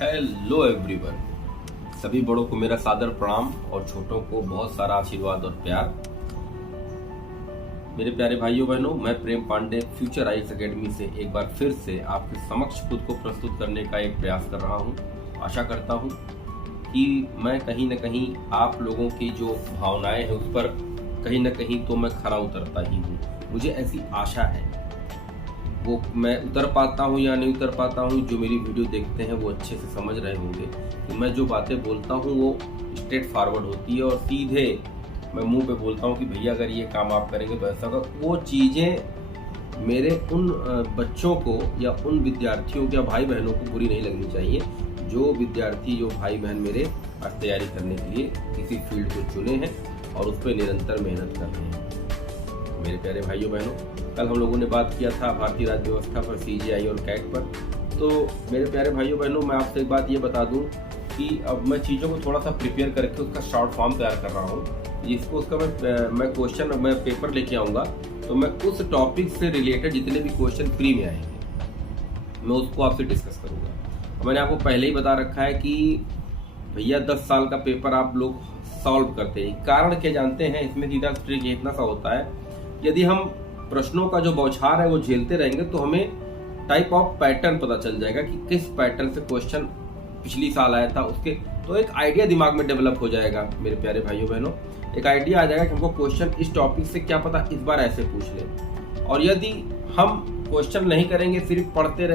Hello everyone, सभी बड़ों को मेरा सादर प्रणाम और छोटों को बहुत सारा आशीर्वाद और प्यार। मेरे प्यारे भाइयों बहनों, मैं प्रेम पांडे फ्यूचर आईएएस एकेडमी से एक बार फिर से आपके समक्ष खुद को प्रस्तुत करने का एक प्रयास कर रहा हूं। आशा करता हूं कि मैं कहीं न कहीं आप लोगों की जो भावनाएं हैं उस पर कहीं न कहीं तो मैं खरा उतरता ही हूँ। मुझे ऐसी आशा है, वो मैं उतर पाता हूँ या नहीं उतर पाता हूँ, जो मेरी वीडियो देखते हैं वो अच्छे से समझ रहे होंगे कि मैं जो बातें बोलता हूँ वो स्ट्रेट फॉरवर्ड होती है और सीधे मैं मुंह पे बोलता हूँ कि भैया अगर ये काम आप करेंगे तो ऐसा होगा। वो चीज़ें मेरे उन बच्चों को या उन विद्यार्थियों या भाई बहनों को बुरी नहीं लगनी चाहिए जो विद्यार्थी जो भाई बहन मेरे आज तैयारी करने के लिए किसी फील्ड को चुने हैं और उस पर निरंतर मेहनत कर रहे हैं। मेरे प्यारे भाइयों बहनों, कल हम लोगों ने बात किया था भारतीय राज्य व्यवस्था पर, सीजीआई और कैट पर। तो मेरे प्यारे भाइयों बहनों, मैं आपसे एक बात ये बता दूं कि अब मैं चीज़ों को थोड़ा सा प्रिपेयर करके उसका शॉर्ट फॉर्म तैयार कर रहा हूं, जिसको उसका मैं क्वेश्चन मैं पेपर लेके आऊँगा। तो मैं उस टॉपिक से रिलेटेड जितने भी क्वेश्चन प्री में आएंगे मैं उसको आपसे डिस्कस करूँगा। मैंने आपको पहले ही बता रखा है कि भैया 10 साल का पेपर आप लोग सॉल्व करते हैं। कारण क्या जानते हैं? इसमें सीधा ट्रिक इतना सा होता है, यदि हम प्रश्नों का जो बौछार है वो झेलते रहेंगे तो हमें टाइप ऑफ पैटर्न पता चल जाएगा कि किस पैटर्न से क्वेश्चन पिछली साल आया था, उसके तो एक आइडिया दिमाग में डेवलप हो जाएगा। मेरे प्यारे भाइयों बहनों, एक आइडिया आ जाएगा कि हमको क्वेश्चन इस टॉपिक से क्या पता इस बार ऐसे पूछ ले। और यदि हम क्वेश्चन नहीं करेंगे, सिर्फ पढ़ते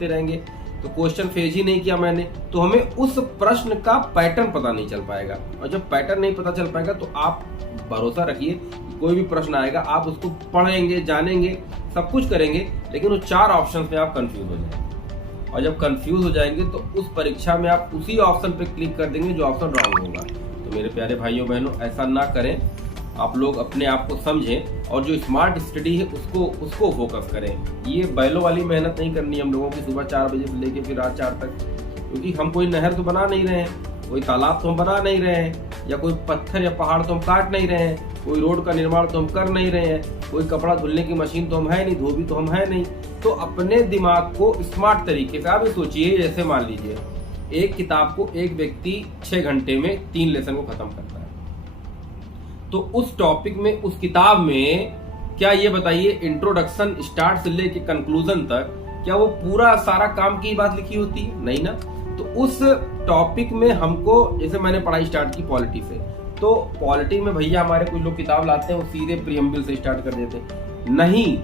रहेंगे तो क्वेश्चन फेज ही नहीं किया मैंने, तो हमें उस प्रश्न का पैटर्न पता नहीं चल पाएगा। और जब पैटर्न नहीं पता चल पाएगा तो आप भरोसा रखिए, कोई भी प्रश्न आएगा आप उसको पढ़ेंगे, जानेंगे, सब कुछ करेंगे, लेकिन उस 4 ऑप्शन में आप कंफ्यूज हो जाएंगे। और जब कंफ्यूज हो जाएंगे तो उस परीक्षा में आप उसी ऑप्शन पे क्लिक कर देंगे जो ऑप्शन रॉन्ग होगा। तो मेरे प्यारे भाइयों बहनों, ऐसा ना करें। आप लोग अपने आप को समझें और जो स्मार्ट स्टडी है उसको फोकस करें। ये बैलों वाली मेहनत नहीं करनी हम लोगों की, सुबह 4 बजे से लेके फिर रात 4 तक, क्योंकि हम कोई नहर तो बना नहीं रहे हैं, कोई तालाब तो हम बना नहीं रहे हैं, या कोई पत्थर या पहाड़ तो हम काट नहीं रहे हैं, कोई रोड का निर्माण तो हम कर नहीं रहे हैं, कोई कपड़ा धुलने की मशीन तो हम है नहीं, धोबी तो हम है नहीं। तो अपने दिमाग को स्मार्ट तरीके से आप सोचिए, जैसे मान लीजिए एक किताब को एक व्यक्ति 6 घंटे में 3 लेसन को खत्म करता है, तो उस टॉपिक में उस किताब में क्या ये बताइए, इंट्रोडक्शन स्टार्ट से लेके कंक्लूजन तक क्या वो पूरा सारा काम की बात लिखी होती है? नहीं ना। तो उस टॉपिक में हमको, जैसे मैंने पढ़ाई स्टार्ट की पॉलिटी से, तो पॉलिटी में भैया हमारे कुछ लोग किताब लाते हैं वो सीधे प्रीएम्बल से स्टार्ट कर देते हैं। नहीं,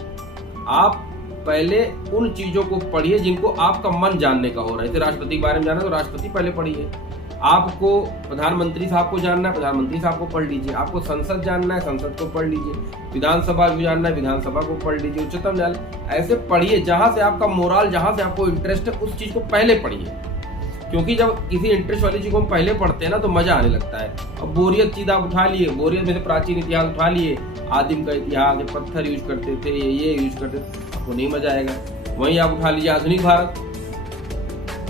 आप पहले उन चीजों को पढ़िए जिनको आपका मन जानने का हो रहा है। जैसे राष्ट्रपति के बारे में जानना है तो राष्ट्रपति पहले पढ़िए, आपको प्रधानमंत्री साहब को जानना है प्रधानमंत्री साहब को पढ़ लीजिए, आपको संसद जानना है संसद को पढ़ लीजिए, विधानसभा को जानना है विधानसभा को पढ़ लीजिए, उच्चतम न्यायालय, ऐसे पढ़िए जहां से आपका मोरल, जहां से आपको इंटरेस्ट है उस चीज को पहले पढ़िए। क्योंकि जब किसी इंटरेस्ट वाली चीज को हम पहले पढ़ते हैं ना तो मजा आने लगता है। अब बोरियत चीज आप उठा लिए, बोरियत में से प्राचीन इतिहास उठा लिए, आदिम का इतिहास, पत्थर यूज करते थे, ये यूज करते थे, आपको नहीं मजा आएगा। वहीं आप उठा लीजिए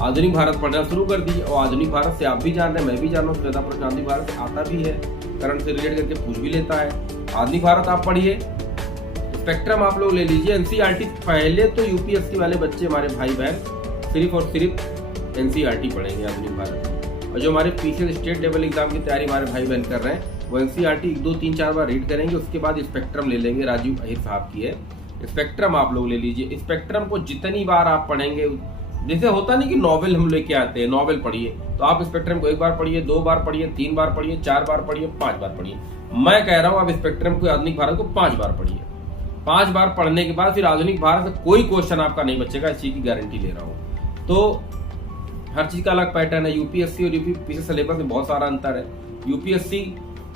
आधुनिक भारत पढ़ना शुरू कर दीजिए, और आधुनिक भारत से आप भी जान रहे हैं, मैं भी जान रहा हूँ, ज्यादा प्रश्न आधुनिक भारत से आता भी है, करंट से रिलेट करके पूछ भी लेता है। आधुनिक भारत आप पढ़िए, स्पेक्ट्रम आप लोग ले लीजिए, एनसीईआरटी। पहले तो यूपीएससी वाले बच्चे हमारे भाई बहन सिर्फ और सिर्फ एनसीईआरटी पढ़ेंगे आधुनिक भारत, और जो हमारे पीछे स्टेट लेवल एग्जाम की तैयारी हमारे भाई बहन कर रहे हैं वो एनसीईआरटी 1, 2, 3, 4 बार रीड करेंगे, उसके बाद स्पेक्ट्रम ले लेंगे। राजीव अहिर साहब की है स्पेक्ट्रम, आप लोग ले लीजिए। स्पेक्ट्रम को जितनी बार आप पढ़ेंगे, जैसे होता नहीं कि नॉवेल हम लेके आते हैं, नॉवेल पढ़िए, तो आप स्पेक्ट्रम को 1 बार पढ़िए, 2 बार पढ़िए, 3 बार पढ़िए, 4 बार पढ़िए, 5 बार पढ़िए। मैं कह रहा हूं आप स्पेक्ट्रम को, आधुनिक भारत को 5 बार पढ़िए। 5 बार पढ़ने के बाद फिर आधुनिक भारत से कोई क्वेश्चन आपका नहीं बचेगा, इस चीज की गारंटी ले रहा हूं। तो हर चीज का अलग पैटर्न है। यूपीएससी और यूपीपीसी सिलेबस में बहुत सारा अंतर है। यूपीएससी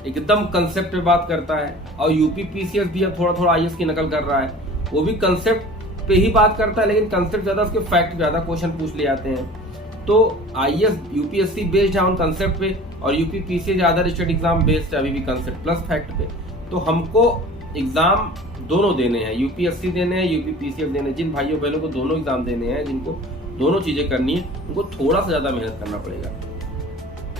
एकदम कंसेप्ट पे बात करता है और यूपीपीसीएस भी अब थोड़ा थोड़ा आईएएस की नकल कर रहा है, वो भी कंसेप्ट पे ही बात करता है, लेकिन कंसेप्ट ज्यादा, उसके फैक्ट ज्यादा क्वेश्चन पूछ ले जाते हैं। तो आईएएस यूपीएससी बेस्ड है ऑन कंसेप्ट पे, और UPPCS other state exam based है अभी भी कंसेप्ट प्लस फैक्ट पे। तो हमको एग्जाम दोनों देने हैं, यूपीएससी देने हैं, यूपीपीसीएस देने हैं। जिन भाइयों बहनों को दोनों एग्जाम देने हैं, जिनको दोनों चीजें करनी है, उनको थोड़ा सा ज्यादा मेहनत करना पड़ेगा।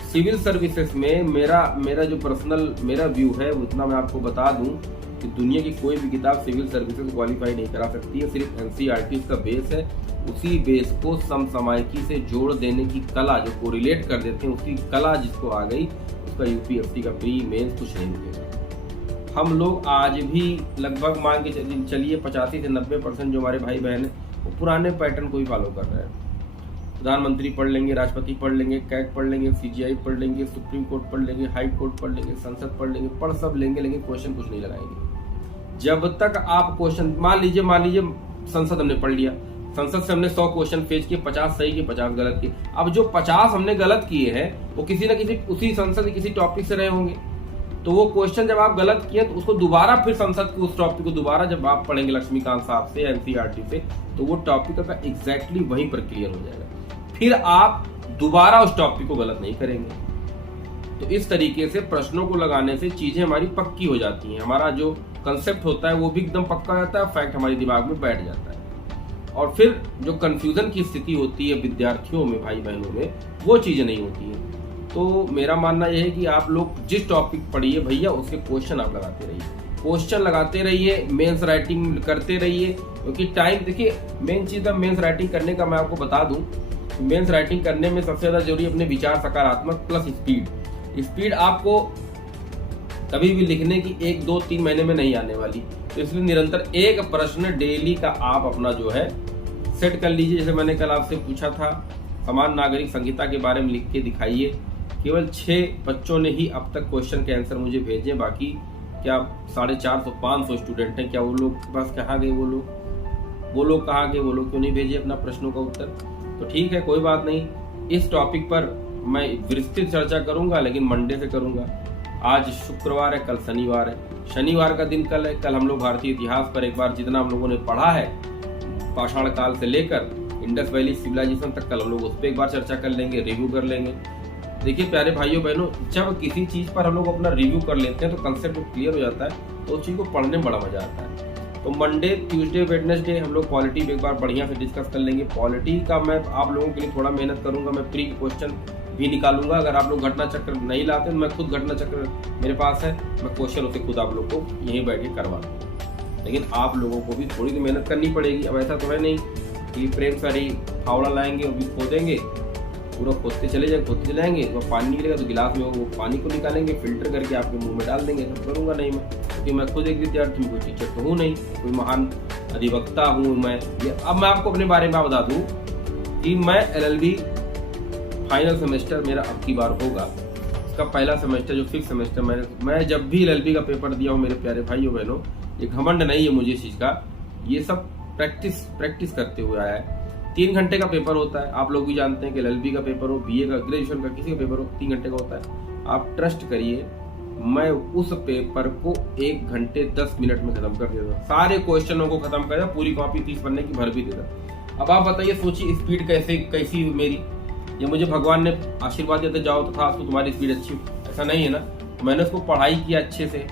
सिविल सर्विसेज में मेरा जो पर्सनल मेरा व्यू है उतना मैं आपको बता दूं कि दुनिया की कोई भी किताब सिविल सर्विसेज क्वालिफाई नहीं करा सकती है। सिर्फ एनसीईआरटी उसका बेस है, उसी बेस को समसामयिकी से जोड़ देने की कला, जो कोरिलेट कर देते हैं, उसकी कला जिसको आ गई, उसका यूपीएससी का प्री मेंस कुछ नहीं रुकेगा। हम लोग आज भी लगभग मान के चलिए 85 से 90% जो हमारे भाई बहन हैं वो पुराने पैटर्न को ही फॉलो कर रहे हैं। प्रधानमंत्री पढ़ लेंगे, राष्ट्रपति पढ़ लेंगे, कैग पढ़ लेंगे, सीजीआई पढ़ लेंगे, सुप्रीम कोर्ट पढ़ लेंगे, हाई कोर्ट पढ़ लेंगे, संसद पढ़ लेंगे, पढ़ सब लेंगे, लेकिन क्वेश्चन कुछ नहीं लगाएंगे। जब तक आप क्वेश्चन मान लीजिए संसद हमने पढ़ लिया, संसद से हमने 100 क्वेश्चन फेच किए, 50 सही किए, 50 गलत किए। अब जो 50 हमने गलत किए हैं वो किसी न किसी उसी संसद के किसी टॉपिक से रहे होंगे, तो वो क्वेश्चन जब आप गलत किए तो उसको दोबारा फिर संसद के उस टॉपिक को दोबारा जब आप पढ़ेंगे लक्ष्मीकांत साहब से, एनसीईआरटी से, तो वो टॉपिक का एग्जैक्टली वहीं पर क्लियर हो जाएगा। फिर आप दोबारा उस टॉपिक को गलत नहीं करेंगे। तो इस तरीके से प्रश्नों को लगाने से चीजें हमारी पक्की हो जाती हैं, हमारा जो कंसेप्ट होता है वो भी एकदम पक्का हो जाता है, फैक्ट हमारे दिमाग में बैठ जाता है। और फिर जो कंफ्यूजन की स्थिति होती है विद्यार्थियों में, भाई बहनों में, वो चीजें नहीं होती है। तो मेरा मानना यह है कि आप लोग जिस टॉपिक पढ़िए भैया उसके क्वेश्चन आप लगाते रहिए, क्वेश्चन लगाते रहिए, मेंस राइटिंग करते रहिए, क्योंकि टाइम देखिए मेन चीज है मेंस राइटिंग करने का। मैं आपको बता दूं, मेंस राइटिंग करने में सबसे ज्यादा जरूरी अपने विचार सकारात्मक प्लस स्पीड। स्पीड आपको कभी भी लिखने की 1, 2, 3 महीने में नहीं आने वाली, तो इसलिए निरंतर एक प्रश्न डेली का आप अपना जो है सेट कर लीजिए। जैसे मैंने कल आपसे पूछा था, समान नागरिक संहिता के बारे में लिख के दिखाइए। केवल 6 बच्चों ने ही अब तक क्वेश्चन के आंसर मुझे भेजे, बाकी क्या 450-500 स्टूडेंट हैं, क्या वो लोग के पास कहाँ गए? वो लोग कहाँ गए? वो लोग क्यों नहीं भेजे अपना प्रश्नों का उत्तर? तो ठीक है, कोई बात नहीं, इस टॉपिक पर मैं विस्तृत चर्चा करूंगा, लेकिन मंडे से करूंगा। आज शुक्रवार है, कल शनिवार है, शनिवार का दिन कल है। कल हम लोग भारतीय इतिहास पर एक बार जितना हम लोगों ने पढ़ा है, पाषाण काल से लेकर इंडस वैली सिविलाइजेशन तक, कल हम लोग उस पर एक बार चर्चा कर लेंगे, रिव्यू कर लेंगे। देखिए प्यारे भाइयों बहनों, जब किसी चीज पर हम लोग अपना रिव्यू कर लेते हैं तो कंसेप्ट क्लियर हो जाता है, तो उस चीज को पढ़ने में बड़ा मजा आता है। तो मंडे, ट्यूसडे, वेडनेसडे हम लोग पॉलिटी एक बार बढ़िया से डिस्कस कर लेंगे। पॉलिटी का मैं आप लोगों के लिए थोड़ा मेहनत करूंगा, मैं प्री क्वेश्चन भी निकालूंगा। अगर आप लोग घटना चक्र नहीं लाते तो मैं खुद घटना चक्र मेरे पास है, मैं क्वेश्चन उसे खुद आप लोग को यहीं बैठ के करवा दूँ। लेकिन आप लोगों को भी थोड़ी तो मेहनत करनी पड़ेगी। अब ऐसा तो है नहीं कि प्रेम सारी फावड़ा लाएंगे और भी खोदेंगे, पूरा खोदते चले जाएंगे, तो पानी निकलेगा तो गिलास में वो पानी को निकालेंगे, फिल्टर करके आपके मुंह में डाल देंगे। तो करूंगा नहीं मैं, क्योंकि मैं खुद एक विद्यार्थी हूँ, कोई टीचर तो हूँ नहीं, कोई महान अधिवक्ता हूँ मैं। अब मैं आपको अपने बारे में बता दूं कि मैं LLB फाइनल सेमेस्टर मेरा अब की बार होगा। इसका पहला सेमेस्टर जो 5th सेमेस्टर मैं जब भी LLB का पेपर दिया हूँ मेरे प्यारे भाइयों बहनों, ये घमंड नहीं है मुझे इस चीज का, ये सब प्रैक्टिस करते हुए आया है। 3 घंटे का पेपर होता है, आप लोग भी जानते हैं कि LLB का पेपर हो, BA का, ग्रेजुएशन का, किसी का पेपर हो, 3 घंटे का होता है। आप ट्रस्ट करिए, मैं उस पेपर को 1 घंटे 10 मिनट में खत्म कर देता, सारे क्वेश्चनों को खत्म कर देता, पूरी कॉपी 30 पन्ने की भर भी देता। अब आप बताइए, सोचिए स्पीड कैसी मेरी, ये मुझे भगवान ने आशीर्वाद देते जाओ तो था तो तुम्हारी स्पीड अच्छी, ऐसा नहीं है ना। मैंने उसको पढ़ाई किया अच्छे से,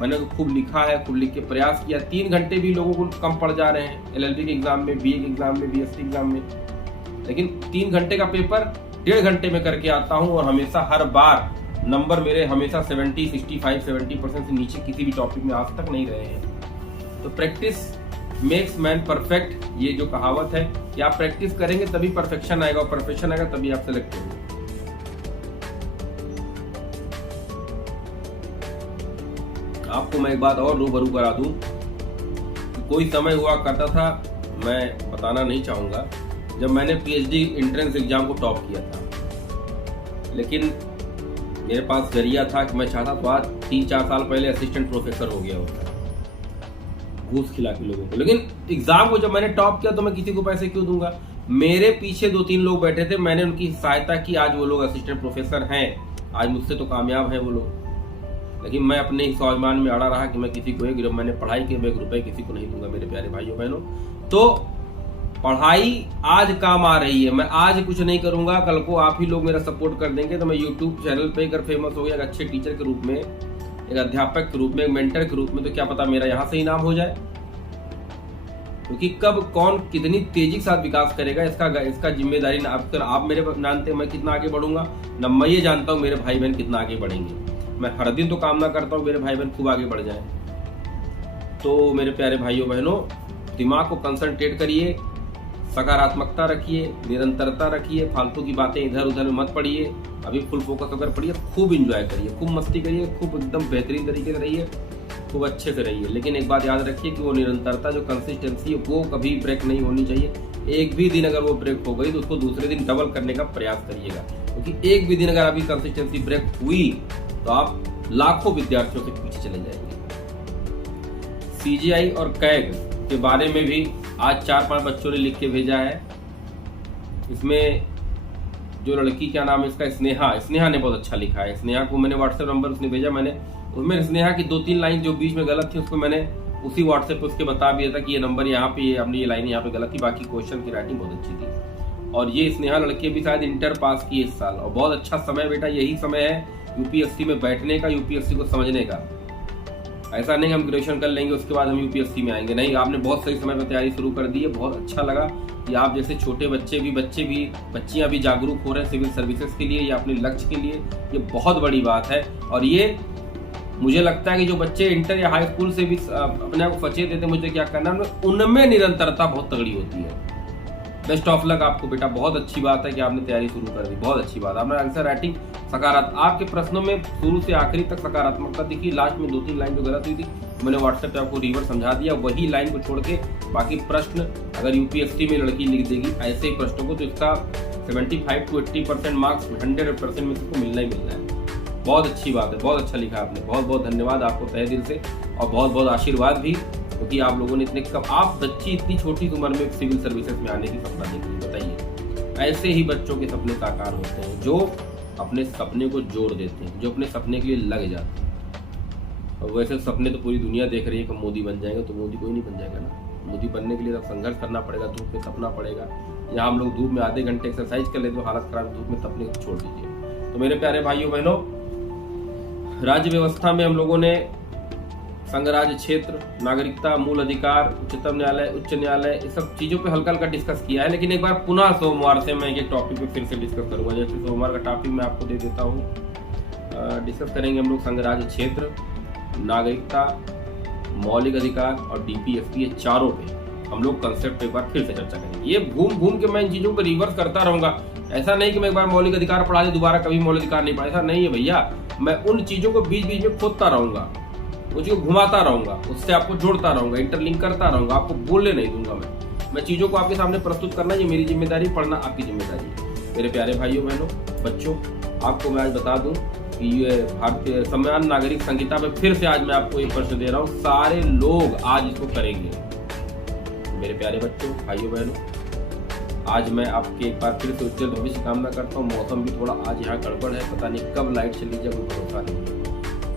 मैंने खूब लिखा है, खूब लिख के प्रयास किया। 3 घंटे भी लोगों को कम पड़ जा रहे हैं LLB के एग्जाम में, BA के एग्जाम में, BSc एग्जाम में, लेकिन 3 घंटे का पेपर 1.5 घंटे में करके आता हूं, और हमेशा हर बार नंबर मेरे हमेशा 70, 65, 70% से नीचे किसी भी टॉपिक में आज तक नहीं रहे हैं। तो प्रैक्टिस मेक्स मैन परफेक्ट, ये जो कहावत है कि आप प्रैक्टिस करेंगे तभी परफेक्शन आएगा, और परफेक्शन आएगा तभी आप सेलेक्ट होंगे। आपको मैं एक बात और रूबरू करा दूं कि कोई समय हुआ करता था, मैं बताना नहीं चाहूंगा, जब मैंने PhD एंट्रेंस एग्जाम को टॉप किया था, लेकिन मेरे पास जरिया था कि मैं चाहता तो आज 3-4 साल पहले असिस्टेंट प्रोफेसर हो गया होता, घूस खिला के लोगों को। लेकिन एग्जाम को जब मैंने टॉप किया तो मैं किसी को पैसे क्यों दूंगा? मेरे पीछे 2-3 लोग बैठे थे, मैंने उनकी सहायता की, आज वो लोग असिस्टेंट प्रोफेसर हैं, आज मुझसे तो कामयाब है वो लोग। लेकिन मैं अपने ही स्वाभिमान में अड़ा रहा कि मैं किसी को जब मैंने पढ़ाई की, मैं 1 रुपए किसी को नहीं दूंगा मेरे प्यारे भाइयों बहनों। तो पढ़ाई आज काम आ रही है, मैं आज कुछ नहीं करूंगा, कल को आप ही लोग मेरा सपोर्ट कर देंगे तो मैं YouTube चैनल पे अगर फेमस हो गया, एक अच्छे टीचर के रूप में, एक अध्यापक के रूप में, एक मेंटर के रूप में, तो क्या पता मेरा यहाँ से इनाम हो जाए। क्योंकि कब कौन कितनी तेजी के साथ विकास करेगा इसका जिम्मेदारी ना आप मेरे जानते हैं मैं कितना आगे बढ़ूंगा, न मैं ये जानता हूँ मेरे भाई बहन कितना आगे बढ़ेंगे। मैं हर दिन तो कामना करता हूँ मेरे भाई बहन खूब आगे बढ़ जाए, तो मेरे प्यारे भाइयों बहनों, दिमाग को कंसंट्रेट करिए, सकारात्मकता रखिए, निरंतरता रखिए, फालतू की बातें इधर उधर में मत पड़िए, अभी फुल फोकस होकर पढ़िए, खूब एंजॉय करिए, खूब मस्ती करिए, खूब एकदम बेहतरीन तरीके से रहिए, खूब अच्छे से रहिए। लेकिन एक बात याद रखिए कि वो निरंतरता, जो कंसिस्टेंसी है, वो कभी ब्रेक नहीं होनी चाहिए। एक भी दिन अगर वो ब्रेक हो गई तो उसको दूसरे दिन डबल करने का प्रयास करिएगा, क्योंकि एक भी दिन अगर आपकी कंसिस्टेंसी ब्रेक हुई तो आप लाखों विद्यार्थियों के पीछे चले जाएंगे। CGI और कैग के बारे में भी आज 4-5 बच्चों ने लिख के भेजा है। इसमें जो लड़की, क्या नाम है इसका, स्नेहा ने बहुत अच्छा लिखा है। स्नेहा को मैंने व्हाट्सएप नंबर उसने भेजा, मैंने उसमें स्नेहा की 2-3 लाइन जो बीच में गलत थी उसको मैंने उसी व्हाट्सएप पे उसके बता दिया था कि ये नंबर यहाँ पे, ये अपनी ये लाइन यहाँ पे गलत थी, बाकी क्वेश्चन की राइटिंग बहुत अच्छी थी। और ये स्नेहा लड़की भी शायद इंटर पास की इस साल, और बहुत अच्छा समय बेटा, यही समय है यूपीएससी में बैठने का, यूपीएससी को समझने का। ऐसा नहीं हम ग्रेजुएशन कर लेंगे उसके बाद हम यूपीएससी में आएंगे, नहीं, आपने बहुत सही समय पर तैयारी शुरू कर दी है। बहुत अच्छा लगा कि आप जैसे छोटे बच्चियां भी जागरूक हो रहे हैं सिविल सर्विसेज के लिए या अपने लक्ष्य के लिए, ये बहुत बड़ी बात है। और ये मुझे लगता है कि जो बच्चे इंटर या हाई स्कूल से भी अपने आप को सचेत देते मुझे क्या करना है, उनमें निरंतरता बहुत तगड़ी होती है। बेस्ट ऑफ लक आपको बेटा, बहुत अच्छी बात है कि आपने तैयारी शुरू कर दी, बहुत अच्छी बात। आपने आंसर राइटिंग सकारात्मक, आपके प्रश्नों में शुरू से आखिरी तक सकारात्मकता दिखी। लास्ट में 2-3 लाइन जो गलत हुई थी मैंने व्हाट्सएप पे आपको रिवर्स समझा दिया, वही लाइन को छोड़ के बाकी प्रश्न अगर यूपीएससी में लड़की लिख देगी ऐसे ही प्रश्नों को, तो इसका 75 to 80% मार्क्स 100% में सबको मिलना ही मिलना है। बहुत अच्छी बात है, बहुत अच्छा लिखा आपने, बहुत बहुत धन्यवाद आपको तहे दिल से, और बहुत बहुत आशीर्वाद भी, क्योंकि आप लोगों ने आप बच्ची इतनी छोटी उम्र में सिविल सर्विसेज में आने की सपना देखी। बताइए, ऐसे ही बच्चों के सपने साकार होते हैं जो अपने सपने को जोड़ देते हैं, जो अपने सपने के लिए लग जाते हैं। और वैसे सपने तो पूरी दुनिया देख रही है कि मोदी बन जाएगा, तो मोदी कोई नहीं बन जाएगा ना। मोदी बनने के लिए तब संघर्ष करना पड़ेगा, धूप में तपना पड़ेगा। यहाँ हम लोग धूप में आधे घंटे एक्सरसाइज कर लेते तो हालत खराब, धूप में तपने को छोड़ दीजिए। तो मेरे प्यारे भाइयों बहनों, राज्य व्यवस्था में हम लोगों ने संघ राज्य क्षेत्र, नागरिकता, मूल अधिकार, उच्चतम न्यायालय, उच्च न्यायालय, इस सब चीजों पे हल्का हल्का डिस्कस किया है। लेकिन एक बार पुनः सोमवार से मैं एक टॉपिक पे फिर से डिस्कस करूंगा। जैसे सोमवार का टॉपिक मैं आपको दे देता हूँ। डिस्कस करेंगे हम लोग संघ राज्य क्षेत्र, नागरिकता, मौलिक अधिकार और डीपीएसपी, ये चारों पे हम लोग कंसेप्ट एक बार फिर से चर्चा करेंगे। ये घूम घूम के मैं इन चीजों को रिवर्स करता रहूंगा। ऐसा नहीं कि मैं एक बार मौलिक अधिकार पढ़ा दे दोबारा कभी मौलिक अधिकार नहीं पढ़ा, ऐसा नहीं है भैया। मैं उन चीजों को बीच बीच में खोदता रहूंगा, उसको घुमाता रहूंगा, उससे आपको जोड़ता रहूंगा, इंटरलिंक करता रहूंगा, आपको बोलने नहीं दूंगा। मैं चीजों को आपके सामने प्रस्तुत करना ये मेरी जिम्मेदारी, पढ़ना आपकी जिम्मेदारी है। मेरे प्यारे भाइयों बहनों बच्चों, आपको मैं आज बता दूं कि ये भारतीय समान नागरिक संहिता में फिर से आज मैं आपको एक प्रश्न दे रहा हूँ, सारे लोग आज इसको करेंगे। मेरे प्यारे बच्चों, भाइयों बहनों, आज मैं आपके एक बार फिर से उज्जवल भविष्य कामना करता हूँ। मौसम भी थोड़ा आज यहाँ गड़बड़ है, पता नहीं कब लाइट चली जाए, कोई भरोसा नहीं है।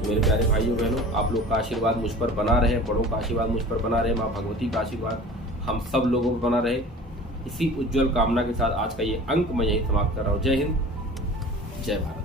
मेरे प्यारे भाइयों बहनों, आप लोग का आशीर्वाद मुझ पर बना रहे, बड़ों का आशीर्वाद मुझ पर बना रहे, माँ भगवती का आशीर्वाद हम सब लोगों पर बना रहे। इसी उज्जवल कामना के साथ आज का ये अंक मैं यही समाप्त कर रहा हूँ। जय हिंद, जय भारत।